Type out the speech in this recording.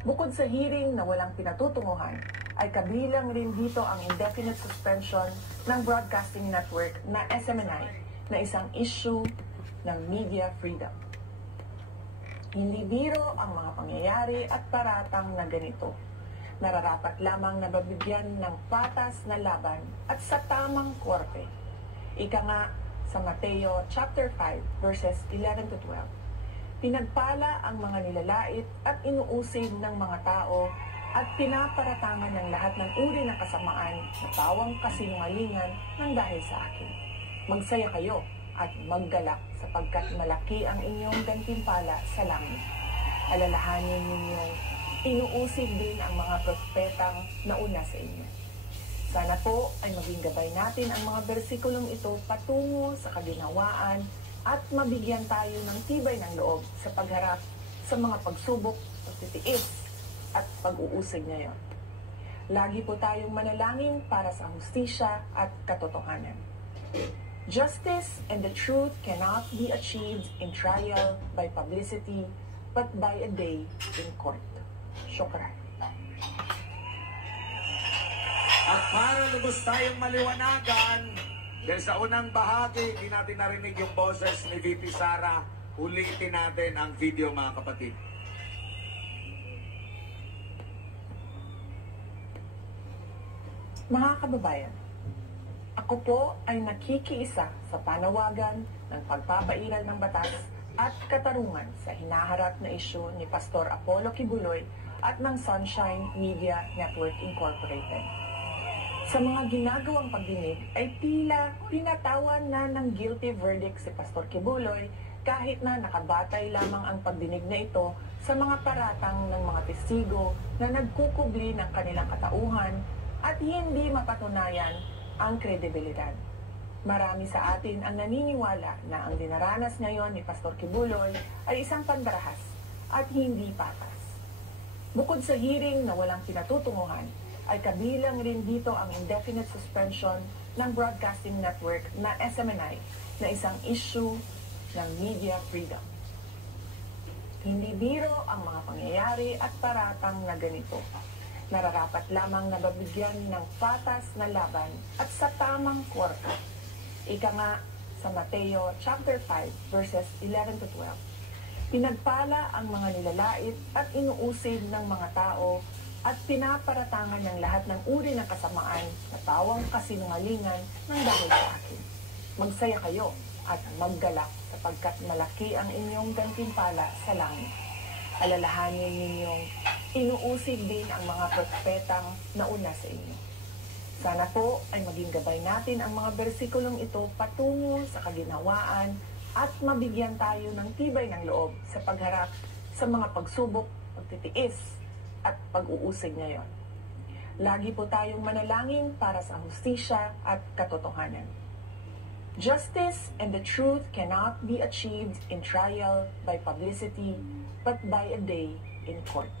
Bukod sa hearing na walang pinatutunguhan, ay kabilang rin dito ang indefinite suspension ng broadcasting network na SMNI na isang issue ng media freedom. Hindi biro ang mga pangyayari at paratang na ganito. Nararapat lamang na babigyan ng patas na laban at sa tamang korte. Ika nga sa Mateo chapter 5 verses 11 to 12. Pinagpala ang mga nilalait at inuusig ng mga tao at pinaparatangan ng lahat ng uri ng kasamaan na tawang kasinungalingan ng dahil sa akin. Magsaya kayo at maggalak sapagkat malaki ang inyong gantimpala sa langit. Alalahanin ninyong inuusig din ang mga propetang nauna sa inyo. Sana po ay maging gabay natin ang mga bersikulong ito patungo sa kaginhawaan at mabigyan tayo ng tibay ng loob sa pagharap sa mga pagsubok, pagtitiis at pag-uusig ngayon. Lagi po tayong manalangin para sa hustisya at katotohanan. Justice and the truth cannot be achieved in trial by publicity, but by a day in court. Syukran. At para lubos tayong maliwanagan, dahil sa unang bahagi, hindi natin narinig yung boses ni VP Sara. Ulitin natin ang video, mga kapatid. Mga kababayan, ako po ay nakikiisa sa panawagan ng pagpapairal ng batas at katarungan sa hinaharap na isyu ni Pastor Apollo Kibuloy at ng Sunshine Media Network Incorporated. Sa mga ginagawang pagdinig ay tila pinatawan na ng guilty verdict si Pastor Kibuloy kahit na nakabatay lamang ang pagdinig na ito sa mga paratang ng mga testigo na nagkukubli ng kanilang katauhan at hindi mapatunayan ang kredibilidad. Marami sa atin ang naniniwala na ang dinaranas ngayon ni Pastor Kibuloy ay isang pandarahas at hindi patas. Bukod sa hearing na walang pinatutunguhan, ay kabilang rin dito ang indefinite suspension ng broadcasting network na SMNI na isang issue ng media freedom. Hindi biro ang mga pangyayari at paratang na ganito. Nararapat lamang na babigyan ng patas na laban at sa tamang korte. Ika nga sa Mateo chapter 5 verses 11 to 12. Pinagpala ang mga nilalait at inuusig ng mga tao at pinaparatangan ng lahat ng uri ng kasamaan na tawang kasinungalingan ng dahil sa akin. Magsaya kayo at maggalak sapagkat malaki ang inyong gantimpala sa langit. Alalahanin ninyong inuusig din ang mga propetang nauna sa inyo. Sana po ay maging gabay natin ang mga bersikulong ito patungo sa kaginhawaan at mabigyan tayo ng tibay ng loob sa pagharap sa mga pagsubok, pagtitiis at pag-uusig ngayon. Lagi po tayong manalangin para sa hustisya at katotohanan. Justice and the truth cannot be achieved in trial by publicity, but by a day in court.